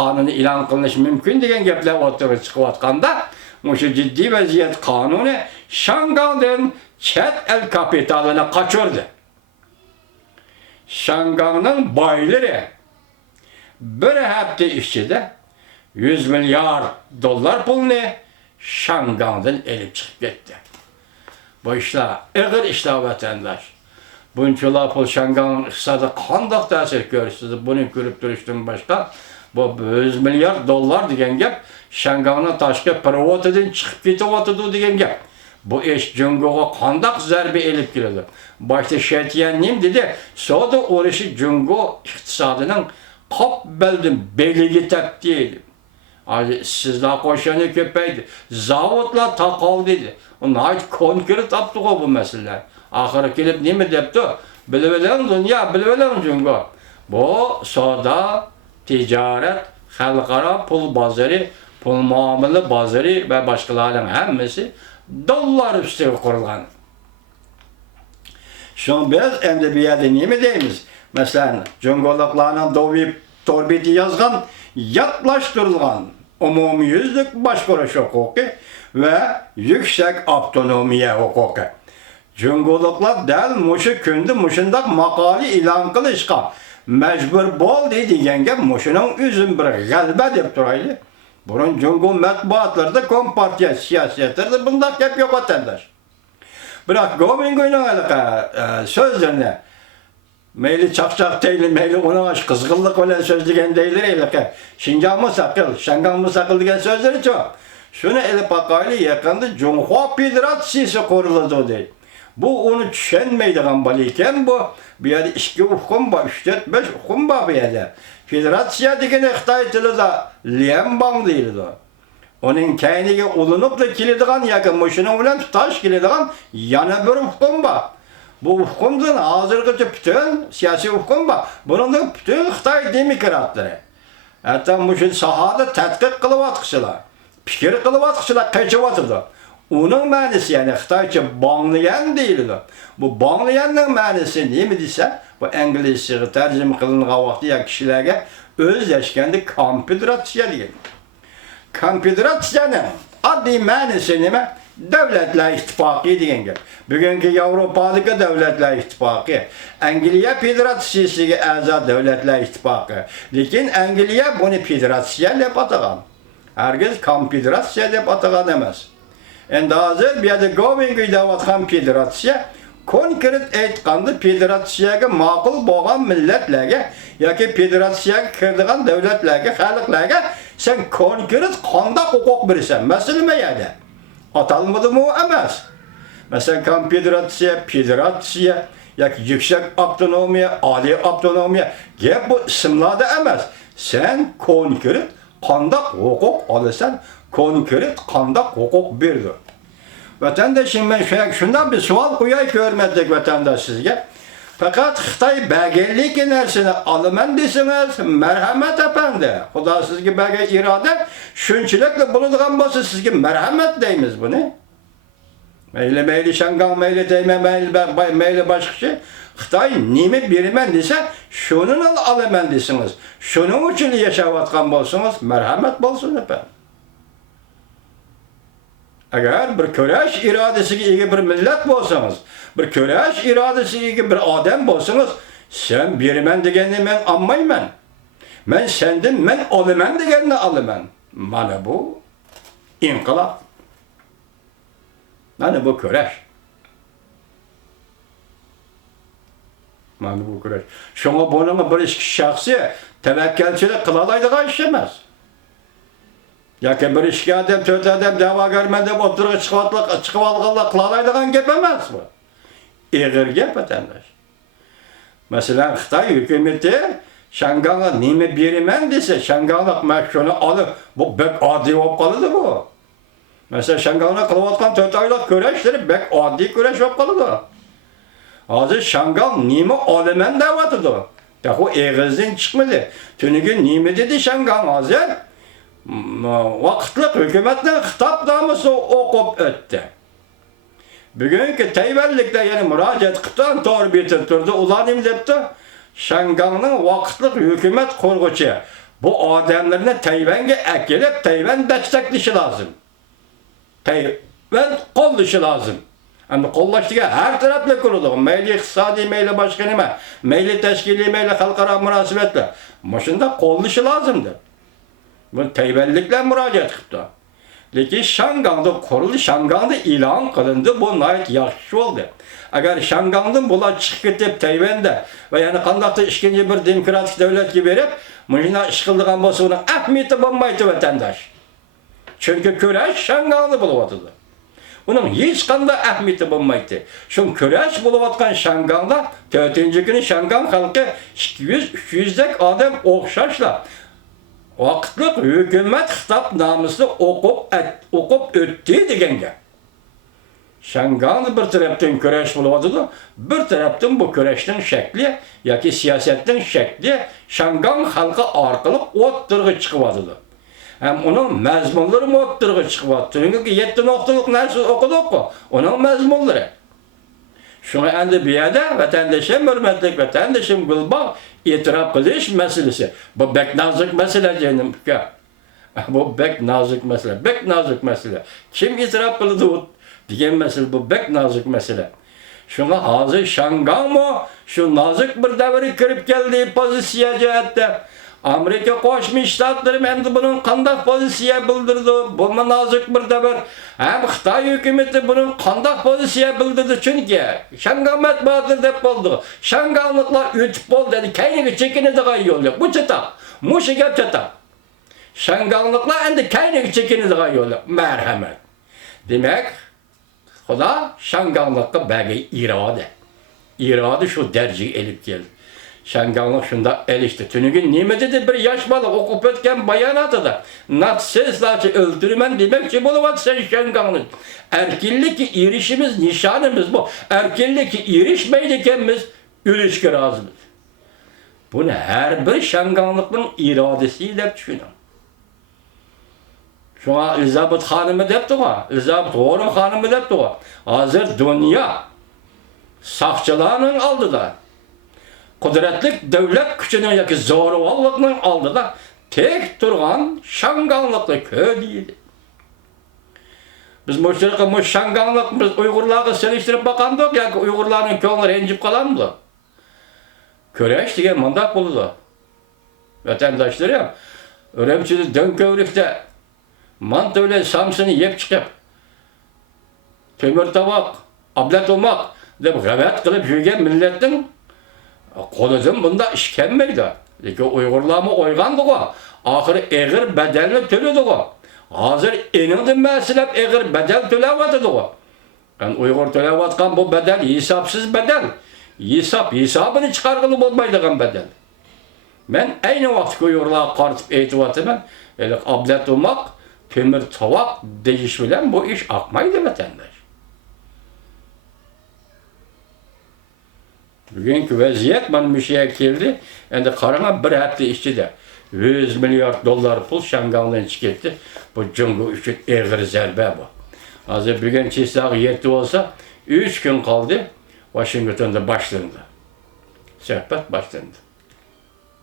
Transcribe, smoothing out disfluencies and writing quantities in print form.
qonuni e'lon qilinishi mumkin degan gaplar o'rtaga chiqayotganda, o'sha jiddiy vaziyat qonuni Shangandan chet el kapitalini qochirdi. Shanganning boylari bir hafta ichida 100 milyar dollar pulni Shangandan elib chiqib ketdi. Bu ishlar ig'ir ishlar vatandosh. Bunchalar pul Shanganning iqtisodiga qanday ta'sir ko'rsatdi? Buni ko'rib turishdan boshqa bu 100 milyar dollar degan gap Shanganning tashqi provotidan chiqib ketyapti degan gap. Bu ish Jungoga qanday zarba elib keladi? Boshda Shetiyanim dedi, savdo urushi Jungo iqtisodining qop bildim beliga tepdi. Sizlar qo'shani ko'paydi, zavodlar taqoldi dedi. Uni konkret topdi bu masala. Oxiri kelib nima debdi? Bilib dunyo, bilib Jungo. Bu savdo, tijorat, xalqaro pul bozori, pul muomala bozori va boshqalarning hammasi dollar ustiga qurilgan. Şun biz endi bu yerda nima deymiz? Masalan, Jungoliklarning torbeti yazgan, yatlashtirilgan umumiyüzlük boshqarish huquqi va yüksek avtonomiya huquqi. Jungoliklar dal mushu kunda mushundaq maqoli e'lon qilishga majbur bo'ldi degan gap mushuning o'zim bir g'alaba deb turayli. Burun Jungo matbuotlarda kompartiya siyosatida bunday gap yo'q vatandosh. Biroq Gomingo'ning so'zlarini mayli chaqchaq deyli, mayli ona qizg'inlik bilan so'zlagan deylar elqa. Shinjang mustaqil, Shangang mustaqil degan so'zlari-chi. Shuni elib baqayli yaqinda Junxo Federatsiyasi quriladi deydi. Bu onu tushunmaydigan bola ekan bu. Bu yerda 2 hukum bor, 3-4-5 hukum bor bu yerda. Federatsiya degani Xitoy tilida Lianbang deyiladi. Onun kayniga ulanib da keladigan yoki mushuning bilan tutash keladigan yana bir hukum bor. Bu hukumdan hozirgacha butun siyosiy hukum bor. Buningda butun Xitoy demokratlari. Hatto mushu sohada tadqiq qilyaptilar. Fikr qilyaptilar, qaychyapti. Onun ma'nosi yani Xitoycha bonglayan deyiladi. Bu bonglayanning ma'nosi nima desa, bu inglizchaga tarjima qilingan vaqtda kishilarga o'zlashganda konfederatsiya degan. Konfederatsiyaning oddiy ma'nosi nima? Davlatlar ittifoqi degan gap. Bugungi Yevropadagi davlatlar ittifoqi, Angliya federatsiyasiga a'zo davlatlar ittifoqi. Lekin Angliya buni federatsiya deb atagan. Hargiz konfederatsiya deb atagan emas. Endi hozir bu yerda Gomingo deyotgan federatsiya konkret aytganda federatsiyaga ma'qul bo'lgan millatlarga yoki federatsiyaga kiradigan davlatlarga, xalqlarga sen konkret qanday huquq berasan? Masala nima yerda? Atalmadimi emas. Masalan, konfederatsiya, federatsiya yoki yüksek avtonomiya, oliy avtonomiya gap bu ismlarda emas. Sen konkret qanday huquq olasan? Konkret qanday huquq berdi? Vatandaşım ben şundan bir sual qo'yay ko'rmadik vatandaş sizga. Faqat Xitoy bagellik narsani olaman desiniz, marhamat apandi. Xudo sizga baga iroda shunchilikla bo'ladigan bo'lsa sizga marhamat deymiz buni. Mayli Shangang, mayli deyman, mayli boshqacha. Xitoy nima beraman desa, shuni olaman desiniz. Shuning uchun yashayotgan bo'lsangiz, marhamat bo'lsin apandi. Agar bir kurash irodasiga ega bir millat bo'lsangiz, bir kurash irodasiga ega bir odam bo'lsangiz, sen beraman deganni men olmayman. Men sendan men olaman deganni olaman. Mana bu inqilob. Mana bu kurash. Mana bu kurash. Shunga buning bir shaxsiy tavakkalchilik qila oladigan ish emas. Yoki bir ishga odam, 4 odam da'vogarman deb o'tirib chiqib olganlar qilaydigan gap emas bu. Eg'ir gap vatandosh. Masalan, Xitoy hukumati Shanganga nima beraman desa, Shanganglik mashhurni olib, bu bek oddiy bo'lib qoladi bu. Masalan, Shangangga qilayotgan 4 oylik kurashlar bek oddiy kurash bo'lib qoladi. Hozir Shangang nima olaman deyapti. Bu eg'izdan chiqmadi. Tuniga nima dedi Shangang hozir? Vaqtliq hukumatning xitobnomasi o'qib o'tdi. Bugungi Tayvanliklar yana murojaat qilib to'g'ri betib turdi. Ular nima debdi? Shangangning vaqtliq hukumat qurg'uchi Bu adamlarına Tayvan'a ekilip Tayvan destekleşi lazım. Tayvan kollaşı lazım. Ama kollaştığı her taraflı kurulu. Meyli iktisadi, meyli başka nime, meyli teşkili, meyli halkara münasebetle. Başında kollaşı lazımdır. Bu Tayvanlıkla müracaat kıptı. Lekin Şangang'da kurulu, Şangang'da ilan kılındı. Bu nayet yaxşı oldu. Eğer Şangang'dan bula çıkıp gidip Tayvan'da ve yani kandakta ikinci bir demokratik devlet gibi verip mıjına iş kıldığın bolsa onun ahmiyeti bulmaydı vatandaş. Çünkü küreş Şangang'da buluvatıdı. Onun hiç kanda ahmiyeti bulmaydı. Çünkü küreş buluvatkan Şangang'da 4. günü Şangang halkı 200-300'dek adam okşaşla vakitlik hükümet hitap namuslu okup öttü degenge. Şangang'da bir taraftan küreş buluvatıdı, bir taraftan bu küreştin şekli, yaki siyasetin şekli Şangang halkı arkalık ottırgı çıkıvatıdı. Hem onun mezmunları mı ottırgı çıkıvatıdı? Çünkü 7 noktalık neresi okuduk mu? Onun mezmunları. Şunu endi bir yerde vatandaşım, hürmetlik vatandaşım gülbağ itiraf kılış meselesi. Bu bek nazik mesele canım. Bu bek nazik mesele. Bek nazik mesele. Kim itiraf kıldı diyen mesele bu bek nazik mesele. Şuna hazır Şangang mı? Şu nazik bir devri kirip geldiği pozisiya cihette. Amerika Koşmuş Ştatları hem de bunun kandak pozisiya bildirdi. Bu nazik bir devir. Hem Xitay hükümeti bunun kandak pozisiya bildirdi. Çünkü Şangang matbuatı dep oldu. Şanganglıklar ütüp oldu. Yani kendini çekini de yolluyor. Bu çıta. Muşu gep çıta. Şanganglıklar endi kendini çekini de yolluyor. Merhamet. Demek Xuda Şanganglıkka belki irade. İrade şu derceyi elip geldi. Şanganglık şunda elişti. Tünügün nimeti bir yaş balık okup ötken bayanatı da natsizlerce öldürmen demek ki bunu sen Şanganglık. Erkillik irişimiz, nişanımız bu. Erkillik irişmeydikemiz ilişki razımız. Bunu her bir Şanganglıkın iradesiyle düşünün. Şuna Elizabeth Hanım'ı depti o. Elizabeth Warren Hanım'ı depti o. Hazır dünya sakçılarının aldı da. Kudretlik devlet gücünün yaki zoruvallıkının aldı da. Tek durgan Şanganglıklı köy değildi. Biz müşterikimiz Şanganglık, biz Uygurlarla seliştirip bakandık ya ki Uygurların köyleri encip kalandı. Köreş diye mandak buldu. Vatandaşları ya. Öremçide Dönkövrük'te mantı öyle samsını yep çıkıp tömür tabak, ablet olmak deyip gayret kılıp yürüyen milletin koludan bunda işkenmeydi. Çünkü Uygurlarımı oygandı o. Ahırı eğir bedelini tölüdü o. Hazır eninde meselep eğir bedel tölevatıdı o. Yani Uygur tölevatkan bu bedel hesapsız bedel. Hesabını çıkargılı olmaydıgan bedel. Ben aynı vakit Uygurlar'a karşı eğitibatımın ablet olmak, kömür tavak değiş bilen bu iş akmaydı vatandaş. Bugünkü vaziyet bana bir şeye geldi. Yani karına bir hafta içinde 100 milyar dolar pul Şangang'dan çıktı. Bu cungu için eğri zerbe bu. Hazır bugün çiğsağı yetti olsa 3 gün kaldı. Washington'da başlandı. Sohbet başlandı.